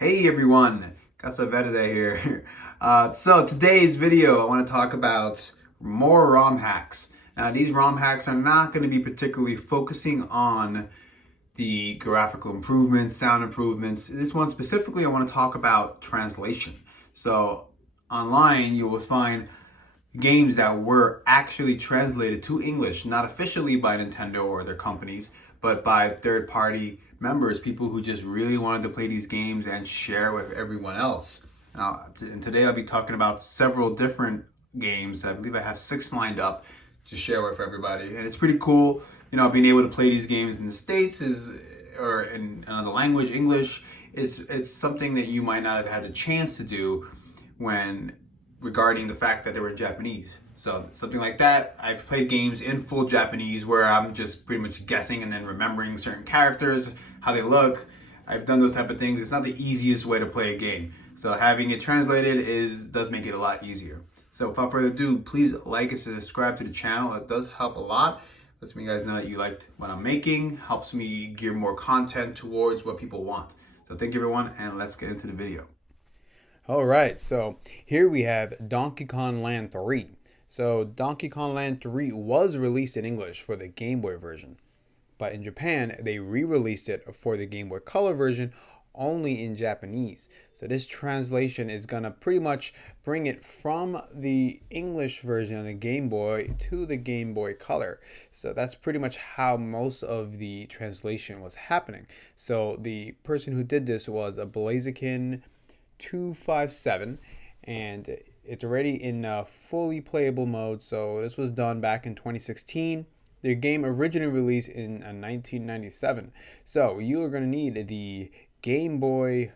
Hey everyone, Casaverde here. So today's video, I want to talk about more ROM hacks. Now these ROM hacks are not going to be particularly focusing on the graphical improvements, sound improvements. This one specifically, I want to talk about translation. So online, you will find games that were actually translated to English, not officially by Nintendo or their companies, but by third party members, people who just really wanted to play these games and share with everyone else. And today I'll be talking about several different games. I believe I have 6 lined up to share with everybody. And it's pretty cool, being able to play these games in the States or in another language, English, it's something that you might not have had the chance to do when regarding the fact that they were Japanese. So something like that. I've played games in full Japanese where I'm just pretty much guessing and then remembering certain characters, how they look. I've done those type of things. It's not the easiest way to play a game. So having it translated does make it a lot easier. So without further ado, please like and subscribe to the channel. It does help a lot. Lets me guys know that you liked what I'm making. Helps me gear more content towards what people want. So thank you everyone, and let's get into the video. All right, so here we have Donkey Kong Land 3. So Donkey Kong Land 3 was released in English for the Game Boy version, but in Japan they re-released it for the Game Boy Color version only in Japanese. So this translation is gonna pretty much bring it from the English version of the Game Boy to the Game Boy Color. So that's pretty much how most of the translation was happening. So the person who did this was a Blaziken 257, and it's already in fully playable mode. So this was done back in 2016. The game originally released in 1997. So you are going to need the Game Boy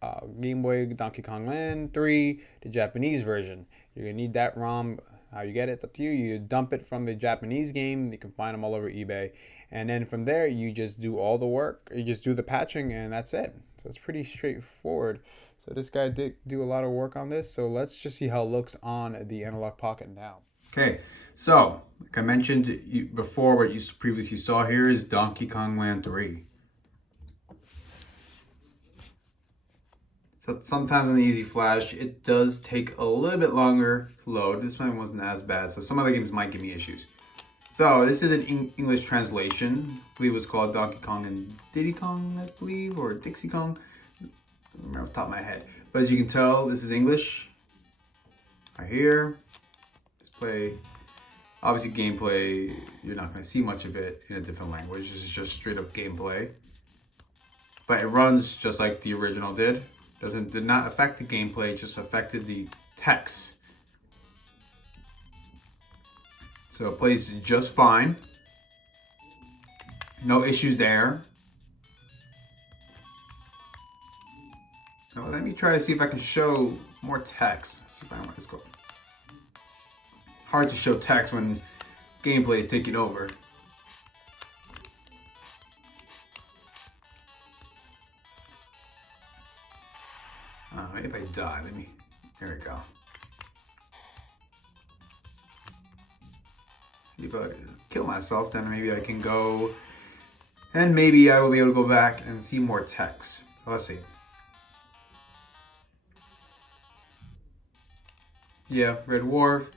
Donkey Kong Land 3, the Japanese version. You're going to need that ROM. How you get it, it's up to you. You dump it from the Japanese game. You can find them all over eBay. And then from there, you just do all the work. You just do the patching, and that's it. So it's pretty straightforward. So this guy did do a lot of work on this. So let's just see how it looks on the Analogue Pocket now. Okay, so like I mentioned before, what you previously saw here is Donkey Kong Land 3. So sometimes on the Easy Flash, it does take a little bit longer to load. This one wasn't as bad, so some other games might give me issues. So this is an English translation. I believe it was called Donkey Kong and Diddy Kong, I believe, or Dixie Kong. I don't remember off the top of my head. But as you can tell, this is English. Right here. Display. Obviously gameplay, you're not going to see much of it in a different language. This is just straight up gameplay. But it runs just like the original did. Did not affect the gameplay, just affected the text. So it plays just fine. No issues there. Now let me try to see if I can show more text. Let's go. Hard to show text when gameplay is taking over. Maybe if I die, there we go. If I kill myself, then maybe I can go, and maybe I will be able to go back and see more text. Let's see. Yeah, Red Dwarf.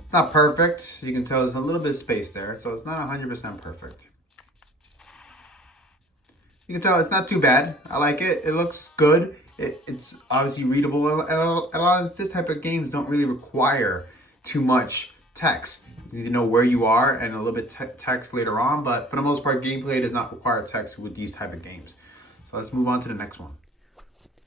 It's not perfect. You can tell there's a little bit of space there, so it's not 100% perfect. You can tell it's not too bad. I like it. It looks good. It's obviously readable. And a lot of this type of games don't really require too much text. You need to know where you are and a little bit text later on. But for the most part, gameplay does not require text with these type of games. So let's move on to the next one.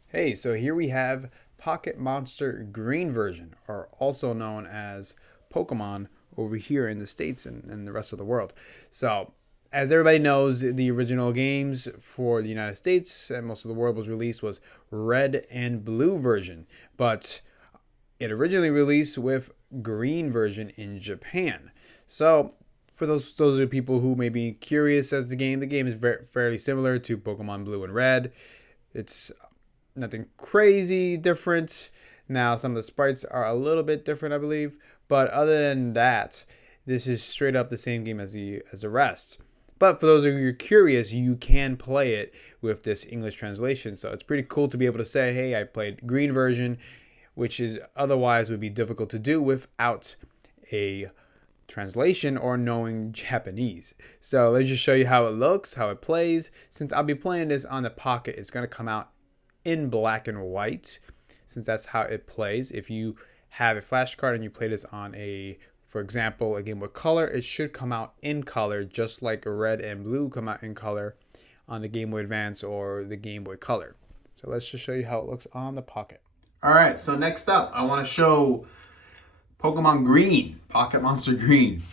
Hey, so here we have Pocket Monster Green version, or also known as Pokemon over here in the States and the rest of the world. So as everybody knows, the original games for the United States and most of the world was Red and Blue version, but it originally released with Green version in Japan. So for those are the people who may be curious as the game is fairly similar to Pokemon Blue and Red. It's nothing crazy different. Now some of the sprites are a little bit different, I believe, but other than that, this is straight up the same game as the rest. But for those of you who are curious, you can play it with this English translation. So it's pretty cool to be able to say, hey, I played green version, which is otherwise would be difficult to do without a translation or knowing Japanese. So let's just show you how it looks, how it plays. Since I'll be playing this on the Pocket, it's going to come out in black and white, since that's how it plays. If you have a flash card and you play this on for example, a Game Boy Color, it should come out in color, just like red and blue come out in color on the Game Boy Advance or the Game Boy Color. So let's just show you how it looks on the Pocket. All right, so next up, I want to show Pokemon Green, Pocket Monster Green.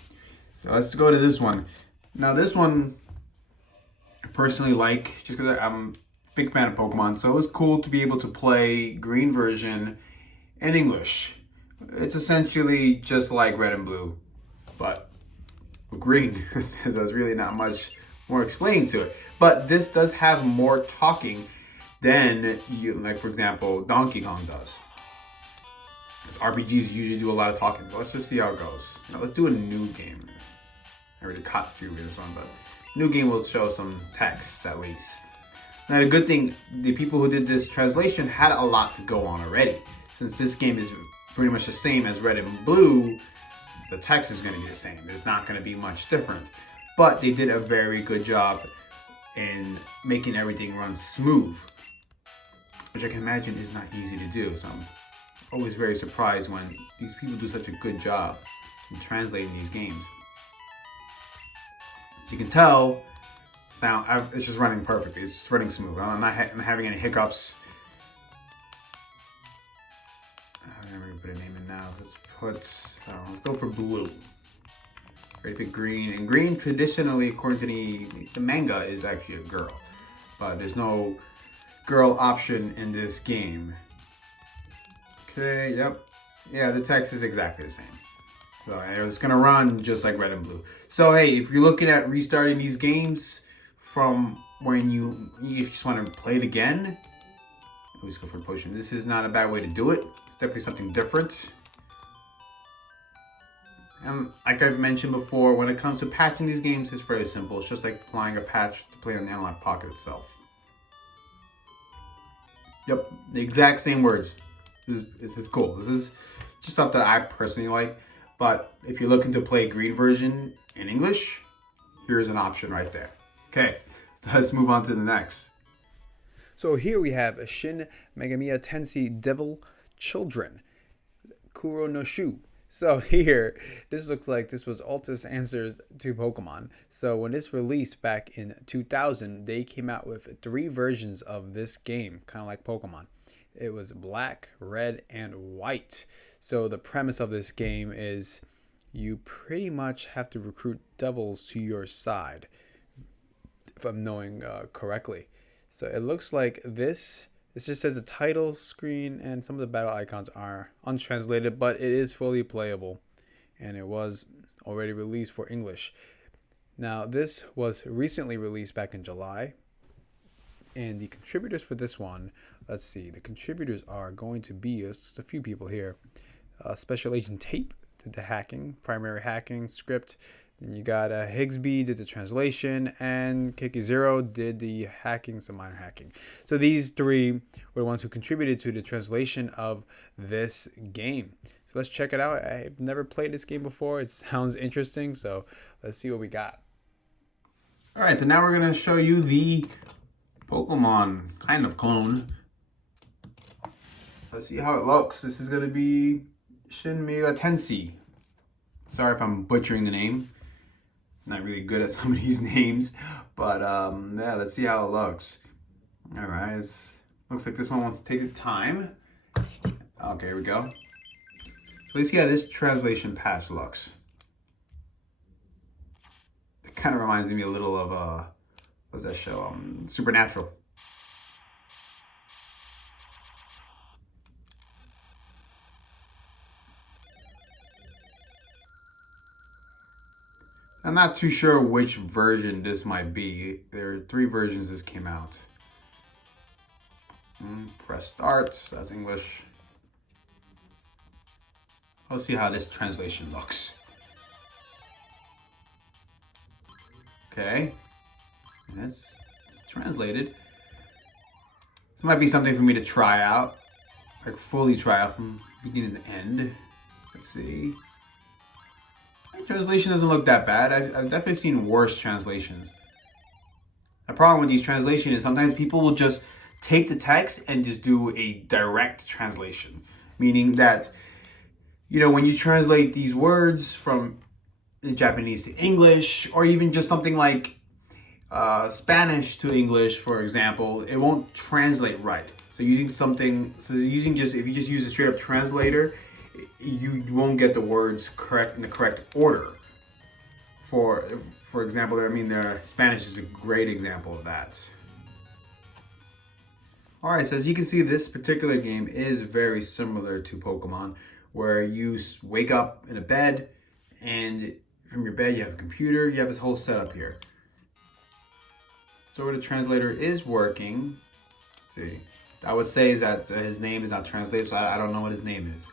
So let's go to this one. Now this one, I personally like, just because I'm a big fan of Pokemon, so it was cool to be able to play Green version in English. It's essentially just like red and blue, but with green. So there's really not much more explaining to it. But this does have more talking than, like for example, Donkey Kong does. Because RPGs usually do a lot of talking. So let's just see how it goes. Now let's do a new game. I already caught two with this one, but new game will show some text at least. Now the good thing, the people who did this translation had a lot to go on already. Since this game is pretty much the same as red and blue, the text is going to be the same. There's not going to be much different. But they did a very good job in making everything run smooth, which I can imagine is not easy to do. So I'm always very surprised when these people do such a good job in translating these games. As you can tell, it's just running perfectly. It's just running smooth. I'm not having any hiccups. I'm going to put a name in now. Let's go for blue. Ready to pick green. And green, traditionally, according to the manga, is actually a girl. But there's no girl option in this game. Okay, yep. Yeah, the text is exactly the same. So it's going to run just like red and blue. So hey, if you're looking at restarting these games from when if you just want to play it again, always go for a potion. This is not a bad way to do it. It's definitely something different. And like I've mentioned before, when it comes to patching these games, it's very simple. It's just like applying a patch to play on the Analogue Pocket itself. Yep, the exact same words. This is cool. This is just stuff that I personally like. But if you're looking to play green version in English, here's an option right there. Okay, so let's move on to the next. So here we have Shin Megami Tensei Devil Children, Kuro no Shu. So here, this looks like this was Altus answers to Pokemon. So when this released back in 2000, they came out with 3 versions of this game, kind of like Pokemon. It was black, red, and white. So the premise of this game is you pretty much have to recruit devils to your side, if I'm knowing correctly. So it looks like this just says the title screen and some of the battle icons are untranslated, but it is fully playable and it was already released for English. Now this was recently released back in July, and the contributors for this one, let's see, the contributors are going to be just a few people here. Special Agent Tape did the hacking, primary hacking script. Then you got Higsby did the translation, and Kiki Zero did the hacking, some minor hacking. So these 3 were the ones who contributed to the translation of this game. So let's check it out. I've never played this game before. It sounds interesting, so let's see what we got. All right, so now we're going to show you the Pokemon kind of clone. Let's see how it looks. This is going to be Shin Megami Tensei. Sorry if I'm butchering the name. Not really good at some of these names, but yeah, let's see how it looks. All right, looks like this one wants to take its time. Okay, here we go. So let's see how this translation patch looks. It kind of reminds me a little of what's that show? Supernatural. I'm not too sure which version this might be. There are 3 versions this came out. Press start, that's English. Let's see how this translation looks. Okay. And it's translated. This might be something for me to try out. Like fully try out from beginning to end. Let's see. Translation doesn't look that bad. I've definitely seen worse translations. The problem with these translations is sometimes people will just take the text and just do a direct translation. Meaning that, you know, when you translate these words from Japanese to English, or even just something like Spanish to English, for example, it won't translate right. So if you just use a straight up translator, you won't get the words correct in the correct order. For example, Spanish is a great example of that. Alright, so as you can see, this particular game is very similar to Pokemon, where you wake up in a bed, and from your bed you have a computer, you have this whole setup here. So the translator is working. Let's see. I would say is that his name is not translated, so I don't know what his name is.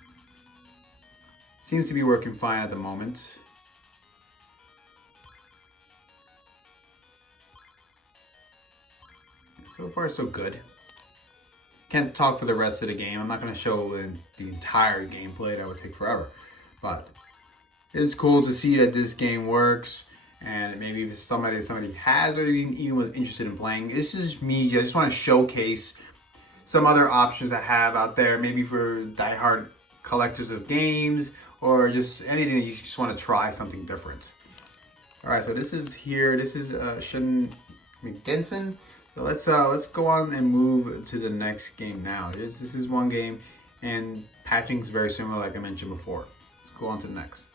Seems to be working fine at the moment. So far, so good. Can't talk for the rest of the game. I'm not going to show the entire gameplay. That would take forever. But it's cool to see that this game works. And maybe if somebody has or even was interested in playing. This is me. I just want to showcase some other options I have out there. Maybe for diehard collectors of games. Or just anything that you just want to try something different. Alright, so this is here. This is Shin. So let's go on and move to the next game now. This is one game, and patching is very similar, like I mentioned before. Let's go on to the next.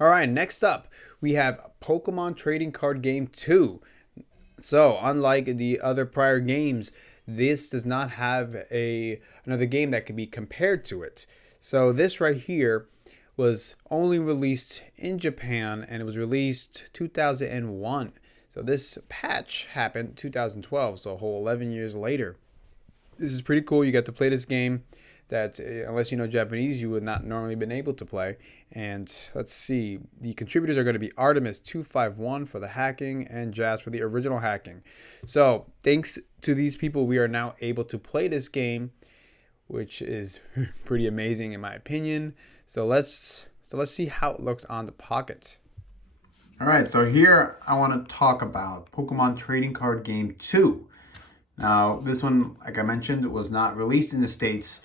All right, next up we have Pokemon Trading Card Game 2. So unlike the other prior games, this does not have another game that can be compared to it. So this right here was only released in Japan, and it was released 2001. So this patch happened 2012, so a whole 11 years later. This is pretty cool. You get to play this game that, unless you know Japanese, you would not normally been able to play. And let's see, the contributors are going to be Artemis251 for the hacking and Jazz for the original hacking. So thanks to these people, we are now able to play this game, which is pretty amazing in my opinion. So let's see how it looks on the Pocket. Alright, so here I want to talk about Pokemon Trading Card Game 2. Now, this one, like I mentioned, was not released in the States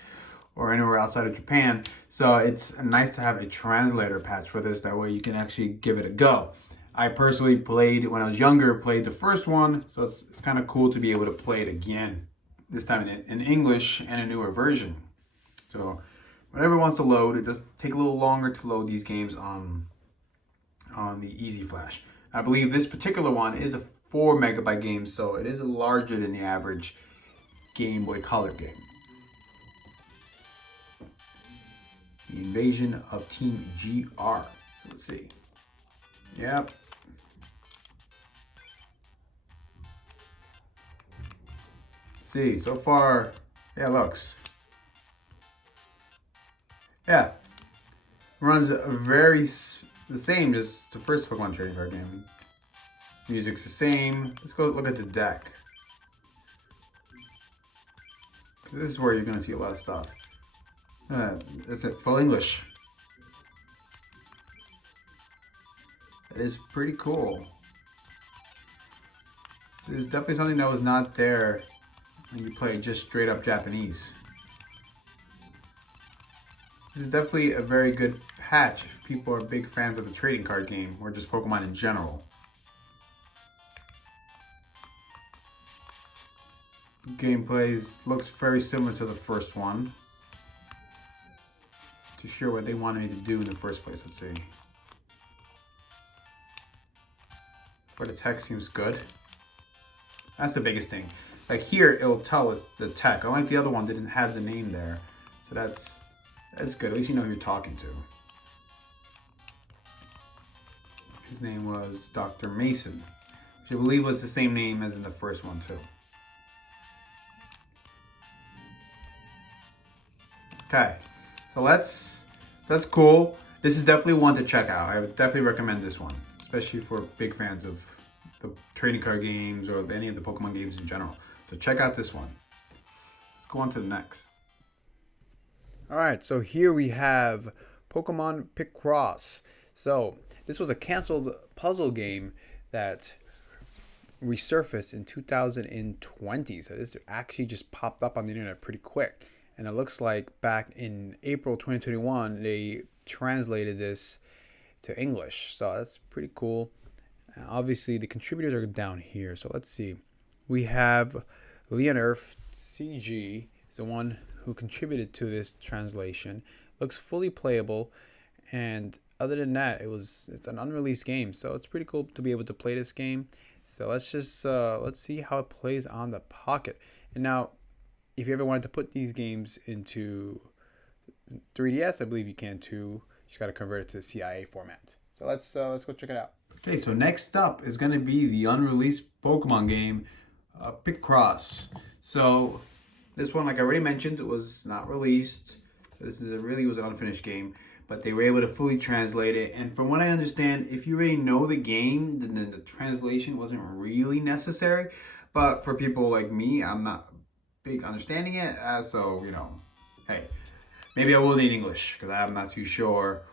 or anywhere outside of Japan, so it's nice to have a translator patch for this. That way you can actually give it a go. I personally played, when I was younger, played the first one, so it's kind of cool to be able to play it again, this time in English and a newer version. So, whenever it wants to load, it does take a little longer to load these games on the Easy Flash. I believe this particular one is a 4 megabyte game, so it is larger than the average Game Boy Color game. The Invasion of Team GR. So let's see. Yep. Let's see, so far, yeah, it looks. Yeah. Runs very the same as the first Pokemon Trading Card game. Music's the same. Let's go look at the deck. This is where you're gonna see a lot of stuff. It's full English. It is pretty cool. So it's definitely something that was not there when you play just straight up Japanese. This is definitely a very good patch if people are big fans of the trading card game or just Pokemon in general. Gameplay looks very similar to the first one. Too sure what they wanted me to do in the first place. Let's see. But the text seems good. That's the biggest thing. Like here, it'll tell us the tech. Unlike the other one, didn't have the name there. So that's good. At least you know who you're talking to. His name was Dr. Mason, which I believe was the same name as in the first one too. Okay, so that's cool. This is definitely one to check out. I would definitely recommend this one. especially for big fans of the trading card games or any of the Pokemon games in general. So check out this one. Let's go on to the next. All right, so here we have Pokémon Picross. So this was a canceled puzzle game that resurfaced in 2020. So this actually just popped up on the internet pretty quick. And it looks like back in April 2021, they translated this to English. So that's pretty cool. And obviously, the contributors are down here. So let's see. We have Leonurf CG is the one who contributed to this translation. Looks fully playable, and other than that, it's an unreleased game, so it's pretty cool to be able to play this game. So let's just let's see how it plays on the Pocket. And now, if you ever wanted to put these games into 3DS, I believe you can too. You just got to convert it to the CIA format. So let's go check it out. Okay, so next up is going to be the unreleased Pokemon game, Picross. So this one, like I already mentioned, it was not released. So this really was an unfinished game, but they were able to fully translate it. And from what I understand, if you already know the game, then the translation wasn't really necessary. But for people like me, I'm not big understanding it. So, you know, hey, maybe I will need English because I'm not too sure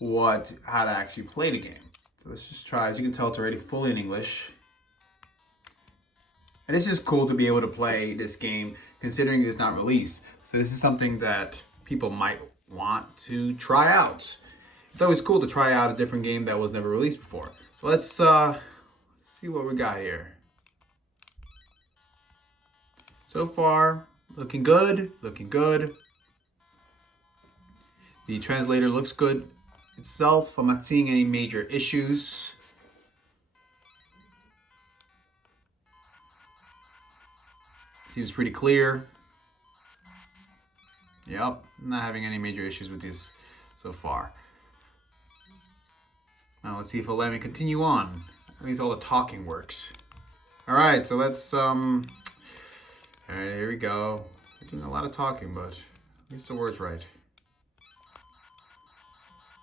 how to actually play the game. So let's just try. As you can tell, it's already fully in English. And it's just cool to be able to play this game considering it's not released. So this is something that people might want to try out. It's always cool to try out a different game that was never released before. So let's see what we got here. So far, looking good, looking good. The translator looks good itself. I'm not seeing any major issues. Seems pretty clear. Yep, not having any major issues with this so far. Now let's see if it'll let me continue on. At least all the talking works. All right, so let's all right, here we go. I'm doing a lot of talking, but at least the word's right.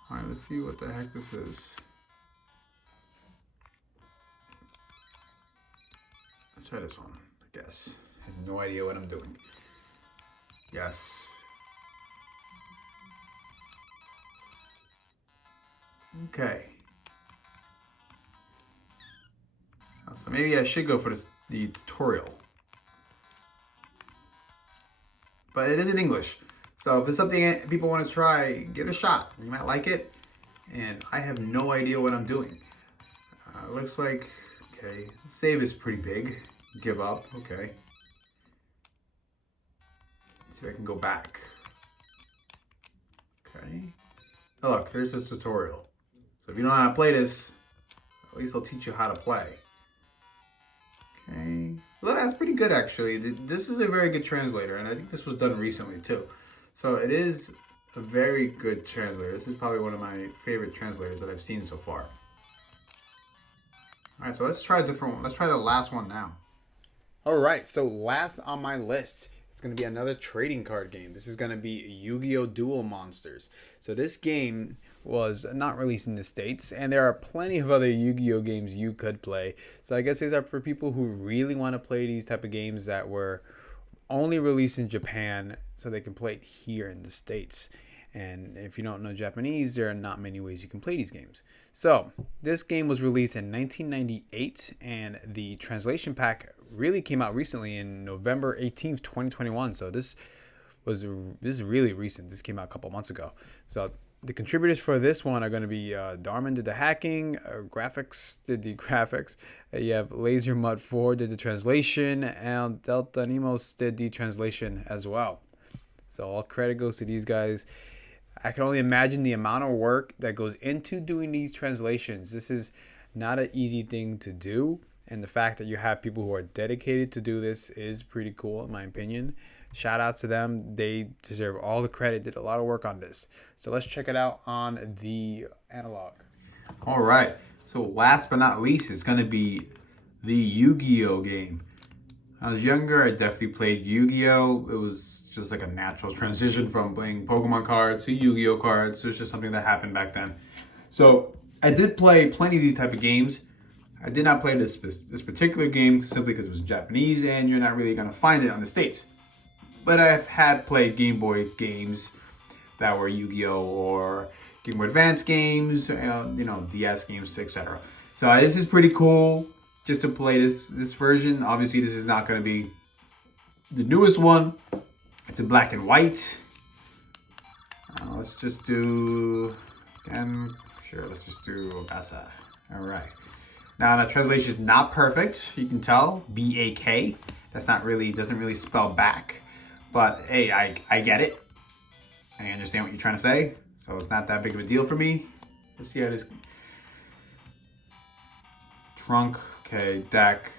All right, let's see what the heck this is. Let's try this one, I guess. I have no idea what I'm doing. Yes. Okay. So maybe I should go for the tutorial. But it is in English. So if it's something people want to try, give it a shot. You might like it. And I have no idea what I'm doing. It looks like, okay, save is pretty big. Give up, okay. Let's see if I can go back. Okay. Oh look, here's the tutorial. So if you don't know how to play this, at least I'll teach you how to play. Okay. Well, that's pretty good actually. This is a very good translator, and I think this was done recently too. So it is a very good translator. This is probably one of my favorite translators that I've seen so far. All right, so let's try a different one. Let's try the last one now. All right, so last on my list, it's going to be another trading card game. This is going to be Yu-Gi-Oh! Duel Monsters. So this game was not released in the States, and there are plenty of other Yu-Gi-Oh! Games you could play. So I guess these are for people who really want to play these type of games that were only released in Japan so they can play it here in the States. And if you don't know Japanese, there are not many ways you can play these games. So this game was released in 1998, and the translation pack really came out recently in November 18th, 2021. So this is really recent. This came out a couple months ago. So the contributors for this one are going to be Darman did the hacking, Graphics did the graphics. You have Laser Mud 4 did the translation, and Delta Nemos did the translation as well. So all credit goes to these guys. I can only imagine the amount of work that goes into doing these translations. This is not an easy thing to do, and the fact that you have people who are dedicated to do this is pretty cool in my opinion. Shout out to them. They deserve all the credit. Did a lot of work on this. So let's check it out on the Analogue. All right. So last but not least, it's going to be the Yu-Gi-Oh! Game. When I was younger, I definitely played Yu-Gi-Oh! It was just like a natural transition from playing Pokemon cards to Yu-Gi-Oh! Cards. It was just something that happened back then. So I did play plenty of these type of games. I did not play this particular game simply because it was Japanese and you're not really going to find it on the States. But I've had played Game Boy games that were Yu-Gi-Oh! Or Game Boy Advance games, DS games, etc. So this is pretty cool just to play this version. Obviously, this is not going to be the newest one. It's in black and white. Let's just do, again, sure, let's just do Asa. All right. Now, the translation is not perfect. You can tell, B-A-K. That's not really, doesn't really spell back. But, hey, I get it. I understand what you're trying to say. So it's not that big of a deal for me. Let's see how this... Trunk, okay, deck.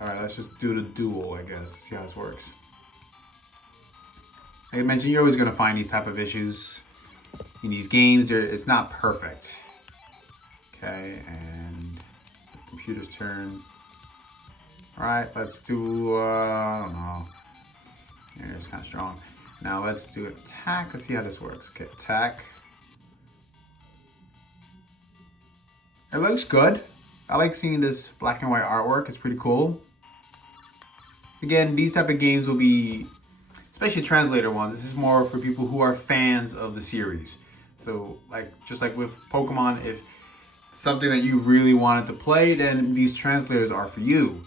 All right, let's just do the duel, I guess. Let's see how this works. Like I mentioned, you're always going to find these type of issues in these games. It's not perfect. Okay, and it's the computer's turn. All right, let's do, I don't know. Yeah, it's kind of strong. Now let's do attack. Let's see how this works. Okay, attack. It looks good. I like seeing this black and white artwork. It's pretty cool. Again, these type of games will be, especially translator ones, this is more for people who are fans of the series. So, just like with Pokemon, if something that you really wanted to play, then these translators are for you.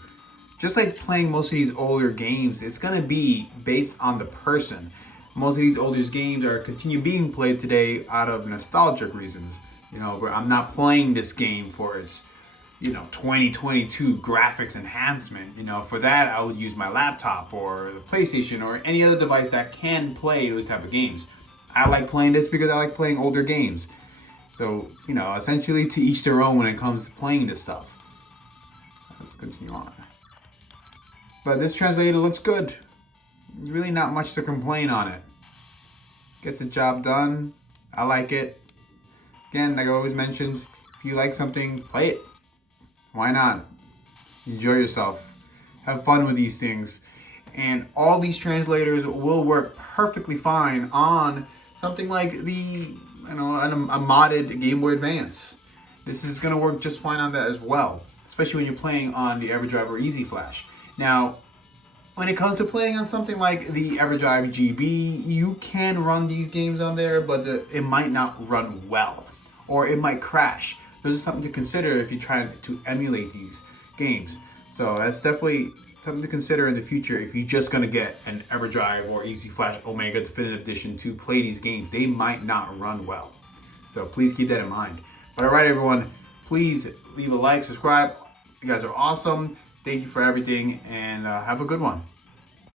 Just like playing most of these older games, it's going to be based on the person. Most of these older games are continue being played today out of nostalgic reasons. Where I'm not playing this game for its, 2022 graphics enhancement. For that, I would use my laptop or the PlayStation or any other device that can play those type of games. I like playing this because I like playing older games. So, essentially to each their own when it comes to playing this stuff. Let's continue on. But this translator looks good. Really not much to complain on it. Gets the job done. I like it. Again, like I always mentioned, if you like something, play it. Why not? Enjoy yourself. Have fun with these things. And all these translators will work perfectly fine on something like a modded Game Boy Advance. This is going to work just fine on that as well, especially when you're playing on the EverDrive or Easy Flash. Now, when it comes to playing on something like the EverDrive GB, you can run these games on there, but it might not run well, or it might crash. This is something to consider if you're trying to emulate these games. So that's definitely something to consider in the future if you're just going to get an EverDrive or Easy Flash Omega Definitive Edition to play these games. They might not run well. So please keep that in mind. But all right, everyone, please leave a like, subscribe. You guys are awesome. Thank you for everything, and have a good one.